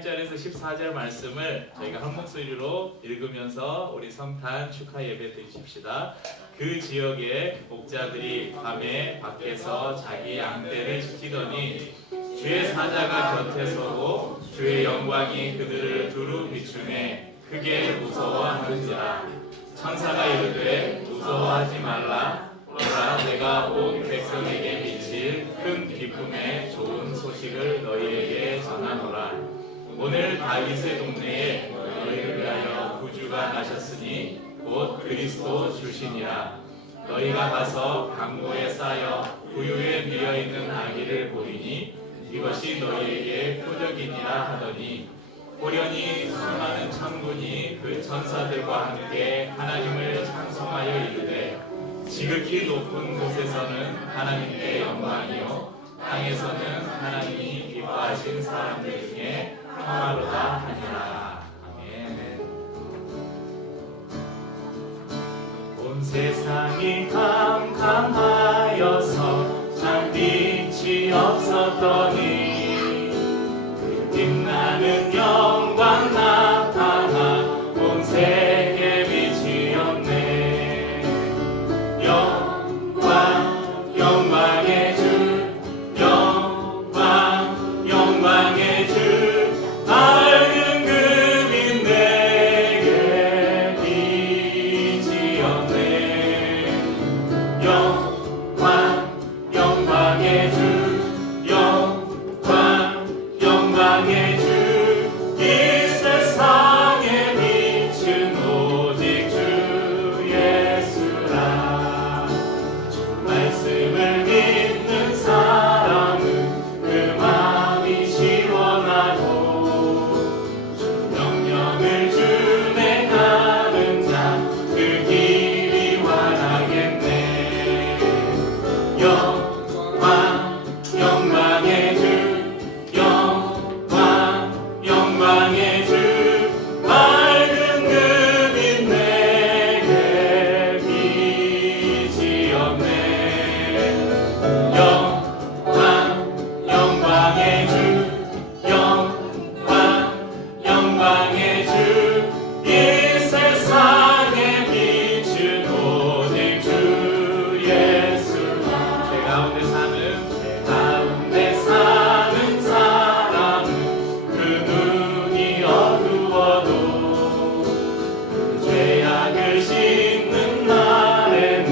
8절에서 14절 말씀을 저희가 한 목소리로 읽으면서 우리 성탄 축하 예배 드리십시다. 그 지역의 목자들이 밤에 밖에서 자기 양떼를 지키더니 주의 사자가 곁에 서고 주의 영광이 그들을 두루 비추매 크게 무서워하는지라. 천사가 이르되 무서워하지 말라. 보라, 내가 온 백성에게 미칠 큰 기쁨의 좋은 소식을 너희에게 전하노라. 오늘 다윗의 동네에 너희를 위하여 구주가 나셨으니 곧 그리스도 주시니라. 너희가 가서 강고에 쌓여 구유에 누워있는 아기를 보리니 이것이 너희에게 표적이니라 하더니 호련히 수많은 천군이 그 천사들과 함께 하나님을 찬송하여 이르되 지극히 높은 곳에서는 하나님께 영광이요 땅에서는 하나님이 기뻐하신 사람들 중에 평화로다 하니라. 아멘. 온 세상이 캄캄하여서 참 빛이 없었더니 그 빛나는 영광 나타나 온 세계 빛이었네. 영광 영광의 주, 영광 영광의 주, 밝은 금인 내게 빛이었네. 영광 영광의 주, 영광 영광의 주, 이 세상에 빛은 오직 주 예수라. 주 말씀을 믿는 사람은 그 마음이 시원하고 주 명령을 준행하는 자 그 길이 환하겠네. 영광 영광의 주, 영광 영광의 주, 밝은 금인 내게 빛이었네. 영광 영광의 주, 영광 영광의 주, 이 세상에 빛은 오직 주 예수라. 제 가운데 사는 사람은 그 눈이 어두워도 그 죄악을 씻는 날에는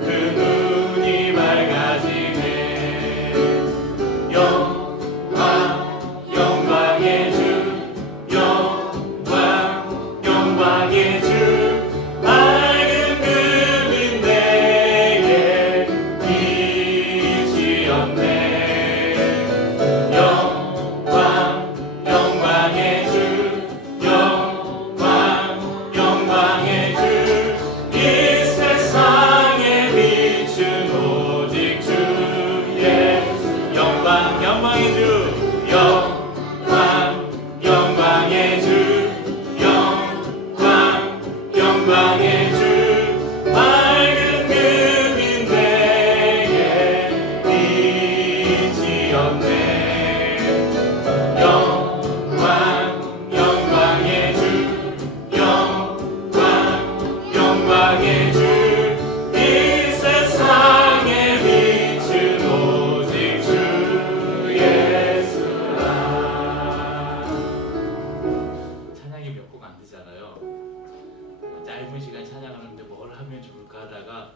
그 눈이 밝아지네. 영광 영광의 주, 영광 영광의 주, 밝은 금인 내게 빛이었네. 영광 영광의 주, 영광 영광의 주, 이 세상에 빛은 오직 주 예수. 영광 영광의 주, 영광 영광의 주, 영광 영광의 주, 밝은 금인 내게 빛이었네. 영광 영광의 주, 영광 영광의 주, 이 세상에 빛은 오직 주 예수라. 찬양이 몇 곡 안 되잖아요. 짧은 시간 찬양하는데 뭘 하면 좋을까 하다가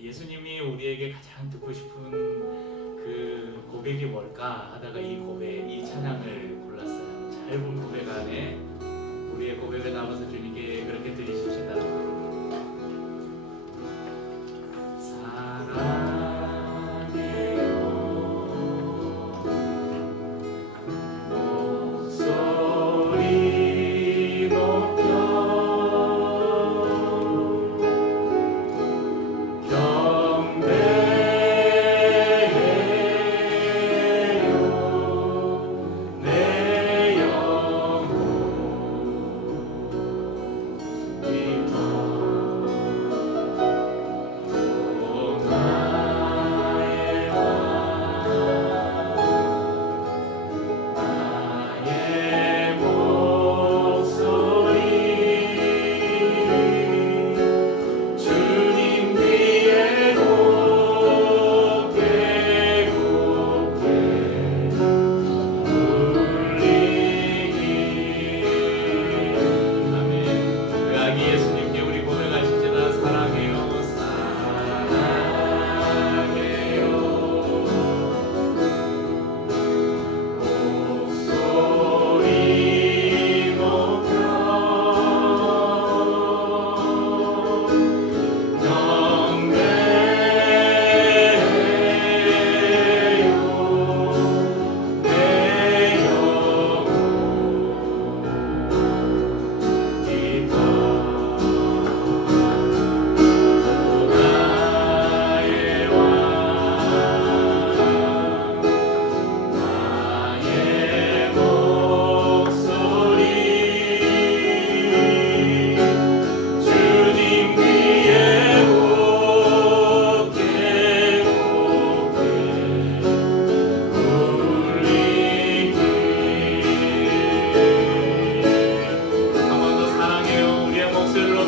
예수님이 우리에게 가장 듣고 싶은 그 고백이 뭘까 하다가 이 찬양을 골랐어요. 짧은 고백 안에 우리의 고백을 담아서 주님께 그렇게 드리십시다. 목소리 높여 경배해요 내 영혼.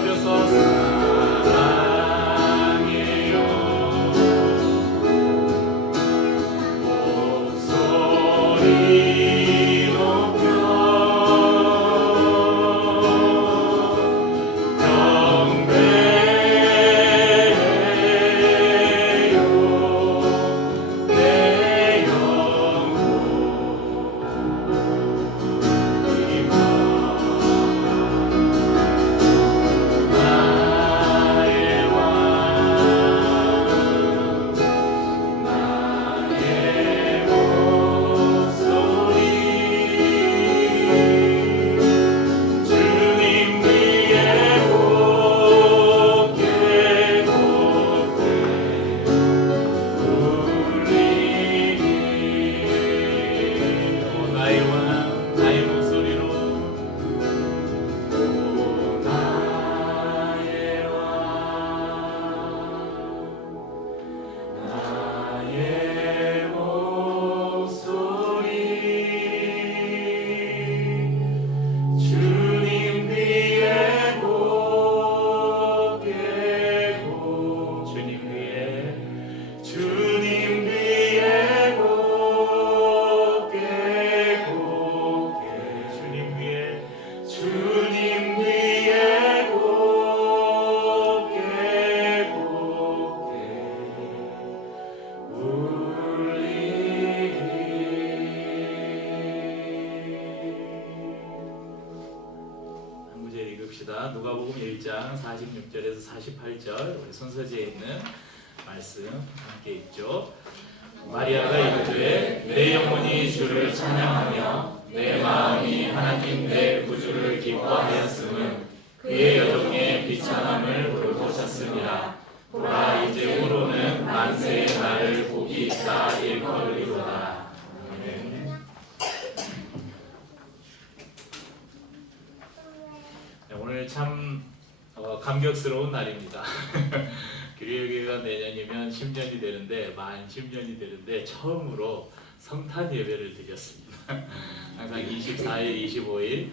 높여서 사랑해요. 목소리 높여 경배해요. 내 영혼 나의 왕 나의 목소리 주님 위에 곱게 곱게 울리니 나의 왕 나의 목소리로 나의 왕 나의 목소리 주님 위에 곱게 주님 위에 곱게 주님 위에 한 구절 읽읍시다. 누가복음 1장 46절에서 48절 우리 손서지에 있는 말씀 함께 읽죠. 마리아가 이르되 내 영혼이 주를 찬양하며 내 마음이 하나님 내 구주를 기뻐하였음은 그의 여종의 비천함을 돌보셨습니다. 보라 이제후로는 만세의 나를 복이 있다 일컬으리로다. 아멘. 네, 오늘 참 감격스러운 날입니다. 교회가 내년이면 10년이 되는데 만 10년이 되는데 처음으로 성탄 예배를 드렸습니다. 항상 24일, 25일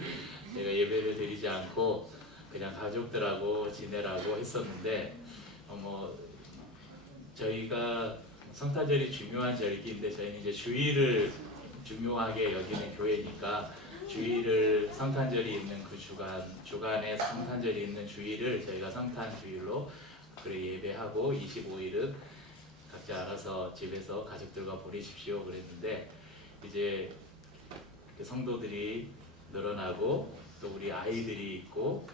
제가 예배를 드리지 않고 그냥 가족들하고 지내라고 했었는데 저희가 성탄절이 중요한 절기인데 저희는 이제 주일을 중요하게 여기는 교회니까 주일을 성탄절이 있는 그 주간에 성탄절이 있는 주일을 저희가 성탄 주일로 그래 예배하고 25일은 각자 알아서 집에서 가족들과 보내십시오 그랬는데 이제 성도들이 늘어나고 또 우리 아이들이 있고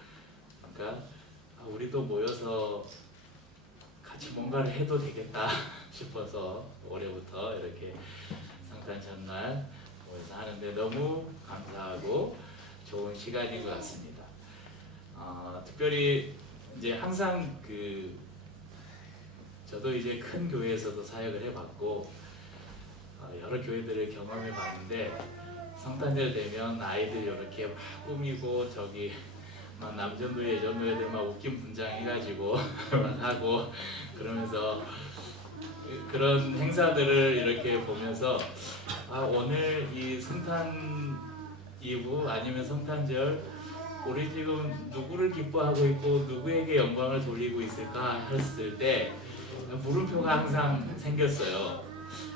그러니까 우리도 모여서 같이 뭔가를 해도 되겠다 싶어서 올해부터 이렇게 성탄 전날 모여서 하는데 너무 감사하고 좋은 시간인 것 같습니다. 특별히 이제 항상 저도 이제 큰 교회에서도 사역을 해봤고 여러 교회들을 경험해봤는데 성탄절 되면 아이들 이렇게 막 꾸미고 저기 막 남전도 예전도 애들 막 웃긴 분장 해가지고 하고 그러면서 그런 행사들을 이렇게 보면서 오늘 이 성탄 이브 아니면 성탄절 우리 지금 누구를 기뻐하고 있고 누구에게 영광을 돌리고 있을까 했을 때 물음표가 항상 생겼어요.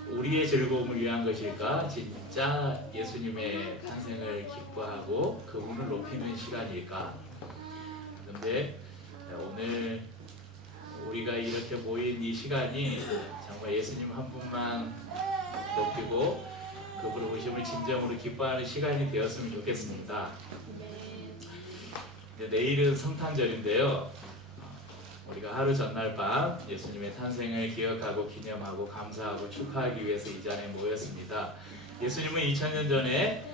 우리의 즐거움을 위한 것일까? 진짜 예수님의 탄생을 기뻐하고 그분을 높이는 시간일까? 그런데 오늘 우리가 이렇게 모인 이 시간이 정말 예수님 한 분만 높이고 그분의 오심을 진정으로 기뻐하는 시간이 되었으면 좋겠습니다. 내일은 성탄절인데요. 우리가 하루 전날 밤 예수님의 탄생을 기억하고 기념하고 감사하고 축하하기 위해서 이 자리에 모였습니다. 예수님은 2000년 전에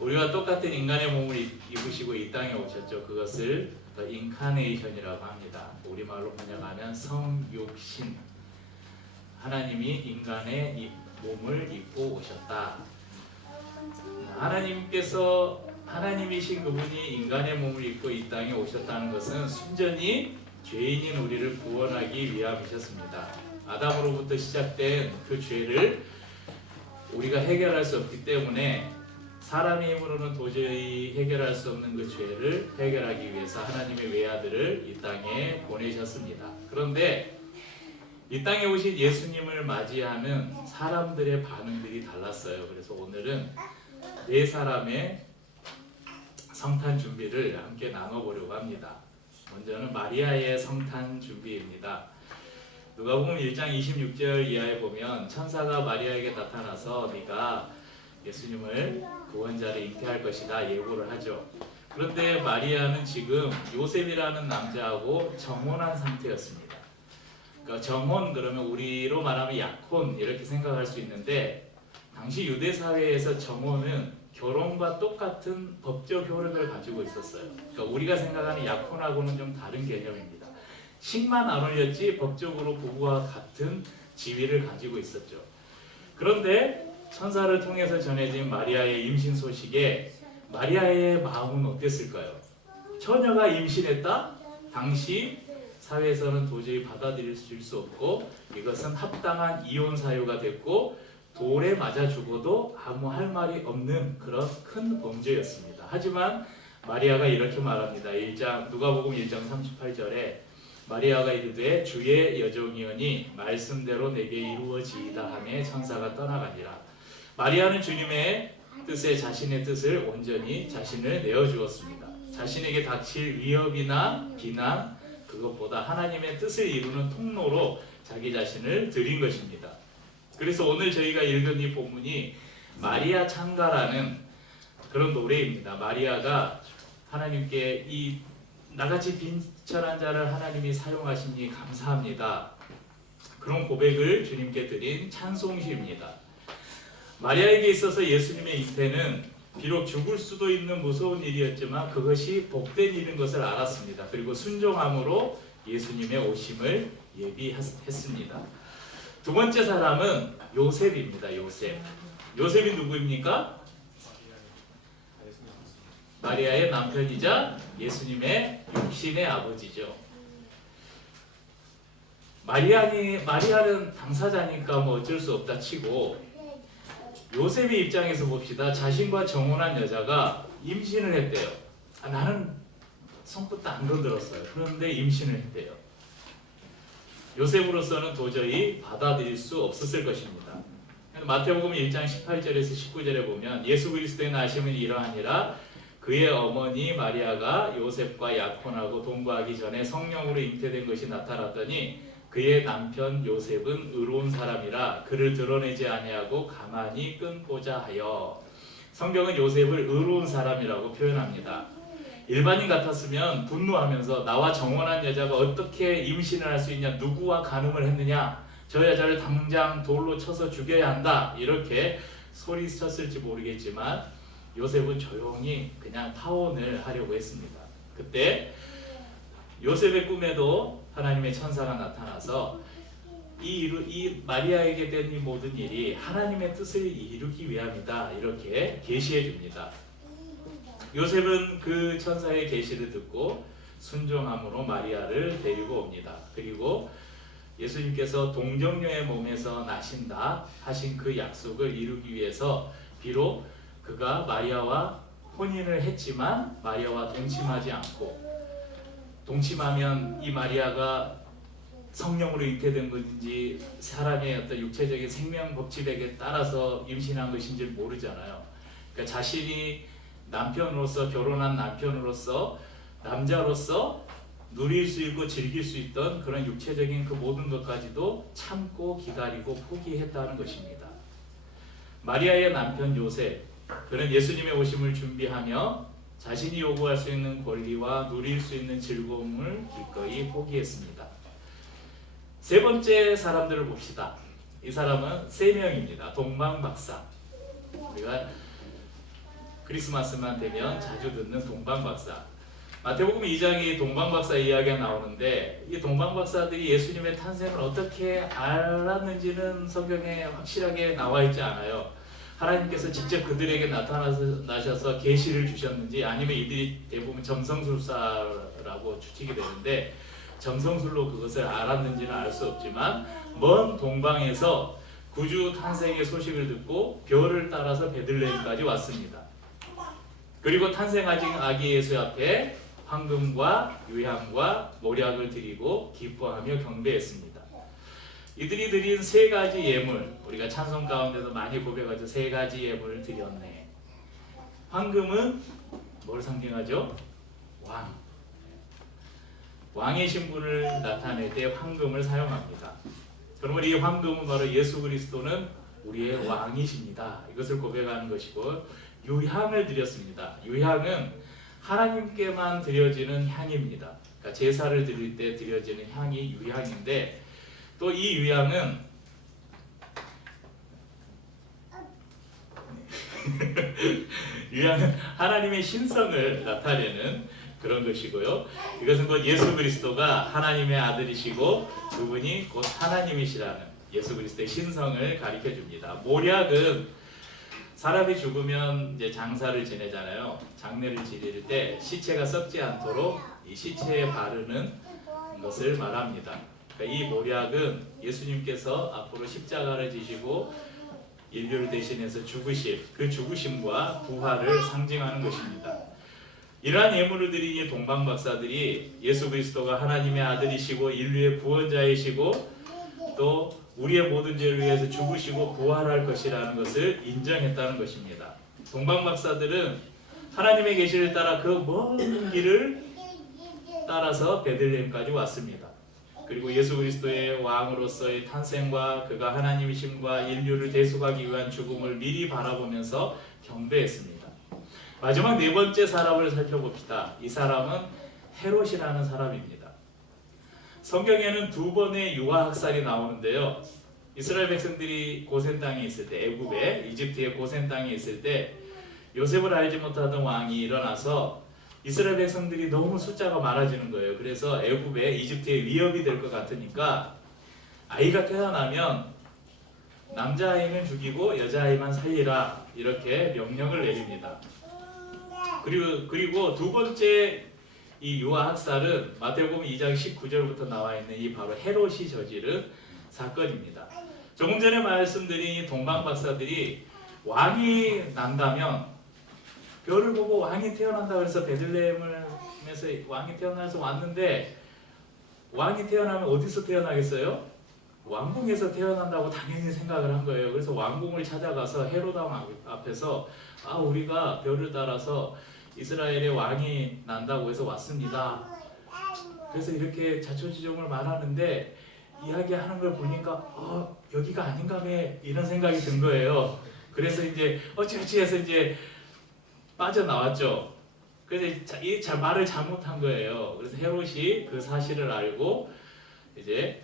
우리와 똑같은 인간의 몸을 입으시고 이 땅에 오셨죠. 그것을 The Incarnation이라고 합니다. 우리말로 번역하면 성육신. 하나님이 인간의 이 몸을 입고 오셨다. 하나님이신 그분이 인간의 몸을 입고 이 땅에 오셨다는 것은 순전히 죄인인 우리를 구원하기 위함이셨습니다. 아담으로부터 시작된 그 죄를 우리가 해결할 수 없기 때문에 사람의 힘으로는 도저히 해결할 수 없는 그 죄를 해결하기 위해서 하나님의 외아들을 이 땅에 보내셨습니다. 그런데 이 땅에 오신 예수님을 맞이하는 사람들의 반응들이 달랐어요. 그래서 오늘은 네 사람의 성탄 준비를 함께 나눠보려고 합니다. 먼저는 마리아의 성탄 준비입니다. 누가복음 1장 26절 이하에 보면 천사가 마리아에게 나타나서 네가 예수님을 구원자를 잉태할 것이다 예고를 하죠. 그런데 마리아는 지금 요셉이라는 남자하고 정혼한 상태였습니다. 그러니까 정혼 그러면 우리로 말하면 약혼 이렇게 생각할 수 있는데 당시 유대 사회에서 정혼은 결혼과 똑같은 법적 효력을 가지고 있었어요. 그러니까 우리가 생각하는 약혼하고는 좀 다른 개념입니다. 식만 안 올렸지 법적으로 부부와 같은 지위를 가지고 있었죠. 그런데 천사를 통해서 전해진 마리아의 임신 소식에 마리아의 마음은 어땠을까요? 처녀가 임신했다? 당시 사회에서는 도저히 받아들일 수 없고 이것은 합당한 이혼 사유가 됐고 돌에 맞아 죽어도 아무 할 말이 없는 그런 큰 범죄였습니다. 하지만 마리아가 이렇게 말합니다. 누가복음 1장 38절에 마리아가 이르되 주의 여종이오니 말씀대로 내게 이루어지이다 하매 천사가 떠나가니라. 마리아는 주님의 뜻에 자신의 뜻을 온전히 자신을 내어주었습니다. 자신에게 닥칠 위협이나 비난 그것보다 하나님의 뜻을 이루는 통로로 자기 자신을 드린 것입니다. 그래서 오늘 저희가 읽은 이 본문이 마리아 찬가라는 그런 노래입니다. 마리아가 하나님께 이 나같이 빈천한 자를 하나님이 사용하시니 감사합니다. 그런 고백을 주님께 드린 찬송시입니다. 마리아에게 있어서 예수님의 잉태는 비록 죽을 수도 있는 무서운 일이었지만 그것이 복된 일인 것을 알았습니다. 그리고 순종함으로 예수님의 오심을 예비했습니다. 두 번째 사람은 요셉입니다. 요셉이 누구입니까? 마리아의 남편이자 예수님의 육신의 아버지죠. 마리아는 당사자니까 뭐 어쩔 수 없다 치고 요셉의 입장에서 봅시다. 자신과 정혼한 여자가 임신을 했대요. 나는 손끝도 안 건드렸어요. 그런데 임신을 했대요. 요셉으로서는 도저히 받아들일 수 없었을 것입니다. 마태복음 1장 18절에서 19절에 보면 예수 그리스도의 나심은 이러하니라 그의 어머니 마리아가 요셉과 약혼하고 동거하기 전에 성령으로 잉태된 것이 나타났더니 그의 남편 요셉은 의로운 사람이라 그를 드러내지 아니하고 가만히 끊고자 하여. 성경은 요셉을 의로운 사람이라고 표현합니다. 일반인 같았으면 분노하면서 나와 정혼한 여자가 어떻게 임신을 할 수 있냐, 누구와 간음을 했느냐, 저 여자를 당장 돌로 쳐서 죽여야 한다 이렇게 소리쳤을지 모르겠지만 요셉은 조용히 그냥 파혼을 하려고 했습니다. 그때 요셉의 꿈에도 하나님의 천사가 나타나서 이 마리아에게 된 이 모든 일이 하나님의 뜻을 이루기 위함이다 이렇게 계시해 줍니다. 요셉은 그 천사의 계시를 듣고 순종함으로 마리아를 데리고 옵니다. 그리고 예수님께서 동정녀의 몸에서 나신다 하신 그 약속을 이루기 위해서 비록 그가 마리아와 혼인을 했지만 마리아와 동침하지 않고, 동침하면 이 마리아가 성령으로 잉태된 것인지 사람의 어떤 육체적인 생명 법칙에 따라서 임신한 것인지 모르잖아요. 그러니까 자신이 남편으로서, 결혼한 남편으로서, 남자로서 누릴 수 있고 즐길 수 있던 그런 육체적인 그 모든 것까지도 참고 기다리고 포기했다는 것입니다. 마리아의 남편 요셉, 그는 예수님의 오심을 준비하며 자신이 요구할 수 있는 권리와 누릴 수 있는 즐거움을 기꺼이 포기했습니다. 세 번째 사람들을 봅시다. 이 사람은 세 명입니다. 동방박사. 우리가 크리스마스만 되면 자주 듣는 동방박사. 마태복음 2장에 동방박사 이야기가 나오는데 이 동방박사들이 예수님의 탄생을 어떻게 알았는지는 성경에 확실하게 나와 있지 않아요. 하나님께서 직접 그들에게 나타나셔서 계시를 주셨는지 아니면 이들이 대부분 점성술사라고 추측이 되는데 점성술로 그것을 알았는지는 알 수 없지만 먼 동방에서 구주 탄생의 소식을 듣고 별을 따라서 베들레헴까지 왔습니다. 그리고 탄생하신 아기 예수 앞에 황금과 유향과 몰약을 드리고 기뻐하며 경배했습니다. 이들이 드린 세 가지 예물, 우리가 찬송 가운데도 많이 고백하죠. 세 가지 예물을 드렸네. 황금은 뭘 상징하죠? 왕. 왕의 신분을 나타낼 때 황금을 사용합니다. 그러면 이 황금은 바로 예수 그리스도는 우리의 왕이십니다. 이것을 고백하는 것이고, 유향을 드렸습니다. 유향은 하나님께만 드려지는 향입니다. 그러니까 제사를 드릴 때 드려지는 향이 유향인데, 또 이 유향은 유향은 하나님의 신성을 나타내는 그런 것이고요. 이것은 곧 예수 그리스도가 하나님의 아들이시고 그분이 곧 하나님이시라는 예수 그리스도의 신성을 가리켜 줍니다. 몰약은 사람이 죽으면 이제 장사를 지내잖아요. 장례를 지낼 때 시체가 썩지 않도록 이 시체에 바르는 것을 말합니다. 그러니까 이 몰약은 예수님께서 앞으로 십자가를 지시고 인류를 대신해서 죽으실 그 죽으심과 부활을 상징하는 것입니다. 이러한 예물을 드린 이 동방 박사들이 예수 그리스도가 하나님의 아들이시고 인류의 구원자이시고 또 우리의 모든 죄를 위해서 죽으시고 부활할 것이라는 것을 인정했다는 것입니다. 동방 박사들은 하나님의 계시를 따라 그 먼 길을 따라서 베들레헴까지 왔습니다. 그리고 예수 그리스도의 왕으로서의 탄생과 그가 하나님이심과 인류를 대속하기 위한 죽음을 미리 바라보면서 경배했습니다. 마지막 네 번째 사람을 살펴봅시다. 이 사람은 헤롯이라는 사람입니다. 성경에는 두 번의 유아 학살이 나오는데요. 이스라엘 백성들이 고센 땅에 있을 때, 애굽에 이집트의 고센 땅에 있을 때 요셉을 알지 못하던 왕이 일어나서 이스라엘 백성들이 너무 숫자가 많아지는 거예요. 그래서 애굽에 이집트에 위협이 될 것 같으니까 아이가 태어나면 남자아이는 죽이고 여자아이만 살리라 이렇게 명령을 내립니다. 그리고 두 번째 이 유아 학살은 마태복음 2장 19절부터 나와 있는 이 바로 헤롯이 저지른 사건입니다. 조금 전에 말씀드린 이 동방 박사들이 왕이 난다면 별을 보고 왕이 태어난다고 해서 베들레헴에서 왕이 태어나서 왔는데, 왕이 태어나면 어디서 태어나겠어요? 왕궁에서 태어난다고 당연히 생각을 한 거예요. 그래서 왕궁을 찾아가서 헤롯 왕 앞에서 우리가 별을 따라서 이스라엘의 왕이 난다고 해서 왔습니다. 그래서 이렇게 자초지종을 말하는데 이야기하는 걸 보니까 여기가 아닌가 봐 이런 생각이 든 거예요. 그래서 이제 어찌어찌 해서 이제 빠져나왔죠. 그래서 이 말을 잘못한 거예요. 그래서 헤롯이 그 사실을 알고 이제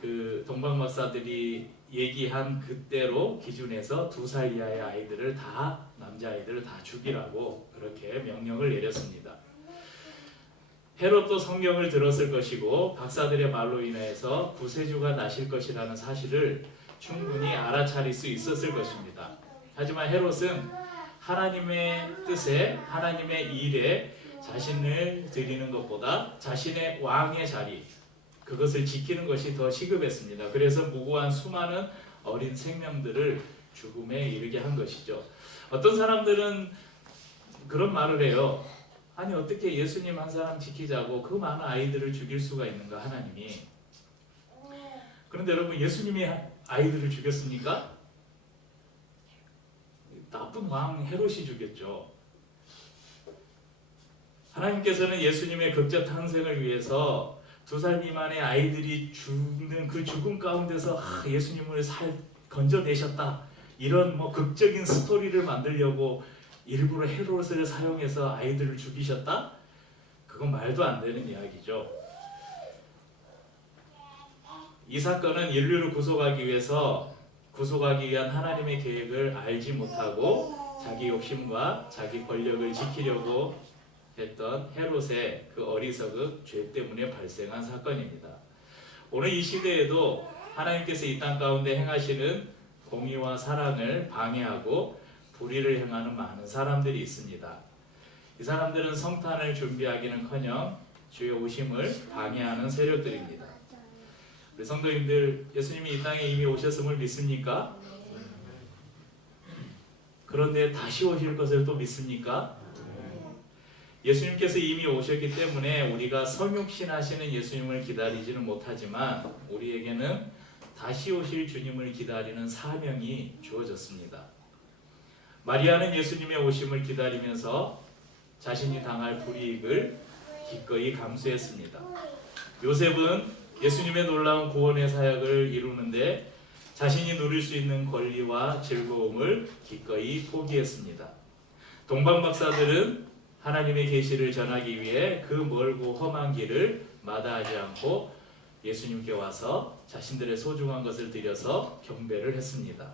그 동방 박사들이 얘기한 그때로 기준해서 2살 이하의 아이들을 다 남자아이들을 다 죽이라고 그렇게 명령을 내렸습니다. 헤롯도 성경을 들었을 것이고 박사들의 말로 인해서 구세주가 나실 것이라는 사실을 충분히 알아차릴 수 있었을 것입니다. 하지만 헤롯은 하나님의 뜻에 하나님의 일에 자신을 드리는 것보다 자신의 왕의 자리 그것을 지키는 것이 더 시급했습니다. 그래서 무고한 수많은 어린 생명들을 죽음에 이르게 한 것이죠. 어떤 사람들은 그런 말을 해요. 아니 어떻게 예수님 한 사람 지키자고 그 많은 아이들을 죽일 수가 있는가 하나님이. 그런데 여러분 예수님이 아이들을 죽였습니까? 나쁜 왕 헤롯이 죽였죠. 하나님께서는 예수님의 극적 탄생을 위해서 2살 미만의 아이들이 죽는 그 죽음 가운데서 예수님을 건져내셨다 이런 극적인 스토리를 만들려고 일부러 헤롯을 사용해서 아이들을 죽이셨다? 그건 말도 안 되는 이야기죠. 이 사건은 인류를 구속하기 위한 하나님의 계획을 알지 못하고 자기 욕심과 자기 권력을 지키려고 했던 헤롯의 그 어리석은 죄 때문에 발생한 사건입니다. 오늘 이 시대에도 하나님께서 이 땅 가운데 행하시는 공의와 사랑을 방해하고 불의를 행하는 많은 사람들이 있습니다. 이 사람들은 성탄을 준비하기는커녕 주의 오심을 방해하는 세력들입니다. 우리 성도님들, 예수님이 이 땅에 이미 오셨음을 믿습니까? 그런데 다시 오실 것을 또 믿습니까? 예수님께서 이미 오셨기 때문에 우리가 성육신하시는 예수님을 기다리지는 못하지만 우리에게는 다시 오실 주님을 기다리는 사명이 주어졌습니다. 마리아는 예수님의 오심을 기다리면서 자신이 당할 불이익을 기꺼이 감수했습니다. 요셉은 예수님의 놀라운 구원의 사역을 이루는데 자신이 누릴 수 있는 권리와 즐거움을 기꺼이 포기했습니다. 동방 박사들은 하나님의 계시를 전하기 위해 그 멀고 험한 길을 마다하지 않고 예수님께 와서 자신들의 소중한 것을 드려서 경배를 했습니다.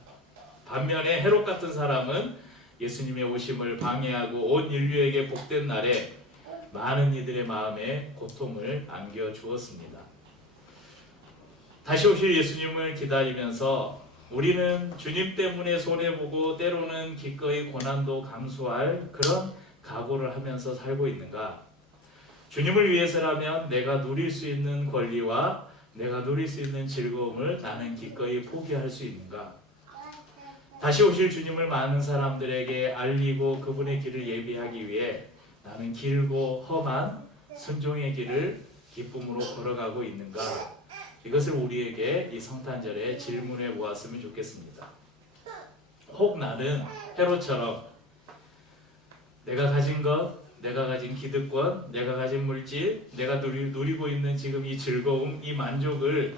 반면에 헤롯 같은 사람은 예수님의 오심을 방해하고 온 인류에게 복된 날에 많은 이들의 마음에 고통을 안겨주었습니다. 다시 오실 예수님을 기다리면서 우리는 주님 때문에 손해보고 때로는 기꺼이 고난도 감수할 그런 각오를 하면서 살고 있는가? 주님을 위해서라면 내가 누릴 수 있는 권리와 내가 누릴 수 있는 즐거움을 나는 기꺼이 포기할 수 있는가? 다시 오실 주님을 많은 사람들에게 알리고 그분의 길을 예비하기 위해 나는 길고 험한 순종의 길을 기쁨으로 걸어가고 있는가? 이것을 우리에게 이 성탄절에 질문해 보았으면 좋겠습니다. 혹 나는 헤롯처럼 내가 가진 것, 내가 가진 기득권, 내가 가진 물질, 내가 누리고 있는 지금 이 즐거움, 이 만족을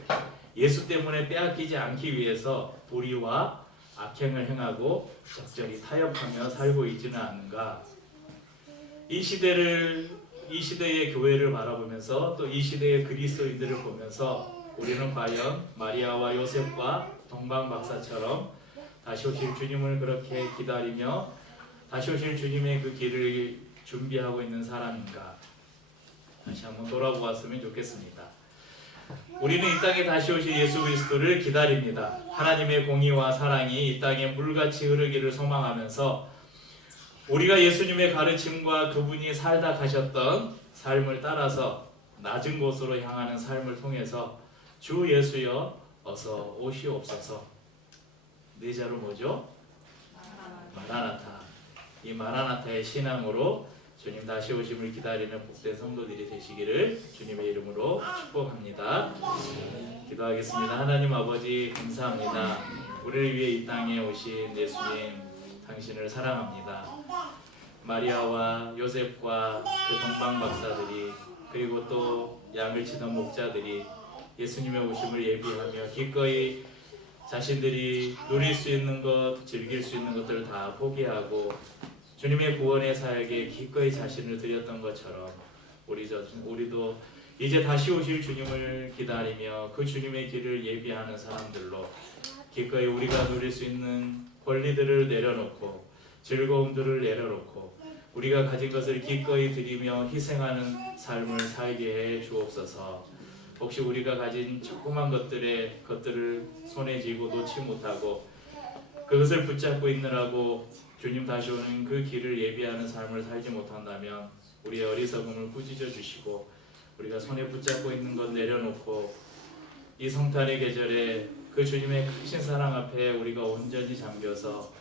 예수 때문에 빼앗기지 않기 위해서 불의와 악행을 행하고 적절히 타협하며 살고 있지는 않는가? 이 시대의 교회를 바라보면서 또 이 시대의 그리스도인들을 보면서 우리는 과연 마리아와 요셉과 동방 박사처럼 다시 오실 주님을 그렇게 기다리며 다시 오실 주님의 그 길을 준비하고 있는 사람인가? 다시 한번 돌아보았으면 좋겠습니다. 우리는 이 땅에 다시 오실 예수 그리스도를 기다립니다. 하나님의 공의와 사랑이 이 땅에 물같이 흐르기를 소망하면서 우리가 예수님의 가르침과 그분이 살다 가셨던 삶을 따라서 낮은 곳으로 향하는 삶을 통해서 주 예수여 어서 오시옵소서. 네 자로 뭐죠? 마라나타. 이 마라나타의 신앙으로 주님 다시 오심을 기다리는 복된 성도들이 되시기를 주님의 이름으로 축복합니다. 기도하겠습니다. 하나님 아버지 감사합니다. 우리를 위해 이 땅에 오신 예수님 당신을 사랑합니다. 마리아와 요셉과 그 동방 박사들이 그리고 또 양을 치던 목자들이 예수님의 오심을 예비하며 기꺼이 자신들이 누릴 수 있는 것, 즐길 수 있는 것들을 다 포기하고 주님의 구원의 사역에 기꺼이 자신을 드렸던 것처럼 우리도 이제 다시 오실 주님을 기다리며 그 주님의 길을 예비하는 사람들로 기꺼이 우리가 누릴 수 있는 권리들을 내려놓고 즐거움들을 내려놓고 우리가 가진 것을 기꺼이 드리며 희생하는 삶을 살게 해 주옵소서. 혹시 우리가 가진 조그만 것들을 손에 쥐고 놓지 못하고 그것을 붙잡고 있느라고 주님 다시 오는 그 길을 예비하는 삶을 살지 못한다면 우리의 어리석음을 꾸짖어 주시고 우리가 손에 붙잡고 있는 것 내려놓고 이 성탄의 계절에 그 주님의 크신 사랑 앞에 우리가 온전히 잠겨서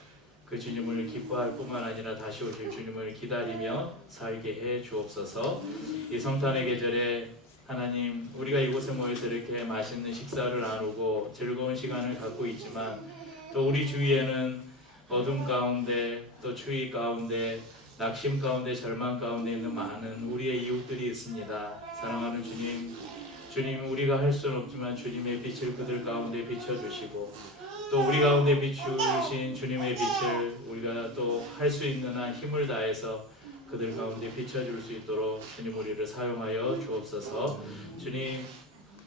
그 주님을 기뻐할 뿐만 아니라 다시 오실 주님을 기다리며 살게 해 주옵소서. 이 성탄의 계절에 하나님 우리가 이곳에 모여서 이렇게 맛있는 식사를 나누고 즐거운 시간을 갖고 있지만 또 우리 주위에는 어둠 가운데 또 추위 가운데 낙심 가운데 절망 가운데 있는 많은 우리의 이웃들이 있습니다. 사랑하는 주님 우리가 할 수는 없지만 주님의 빛을 그들 가운데 비춰주시고 또 우리 가운데 비추신 주님의 빛을 우리가 또 할 수 있는 한 힘을 다해서 그들 가운데 비춰줄 수 있도록 주님 우리를 사용하여 주옵소서. 주님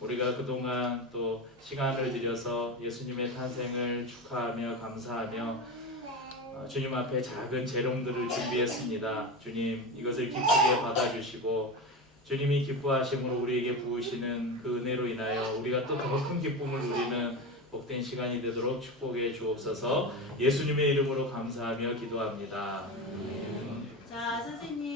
우리가 그동안 또 시간을 들여서 예수님의 탄생을 축하하며 감사하며 주님 앞에 작은 재롱들을 준비했습니다. 주님 이것을 기쁘게 받아주시고 주님이 기뻐하심으로 우리에게 부으시는 그 은혜로 인하여 우리가 또 더 큰 기쁨을 누리는 복된 시간이 되도록 축복해 주옵소서. 예수님의 이름으로 감사하며 기도합니다. 자, 선생님.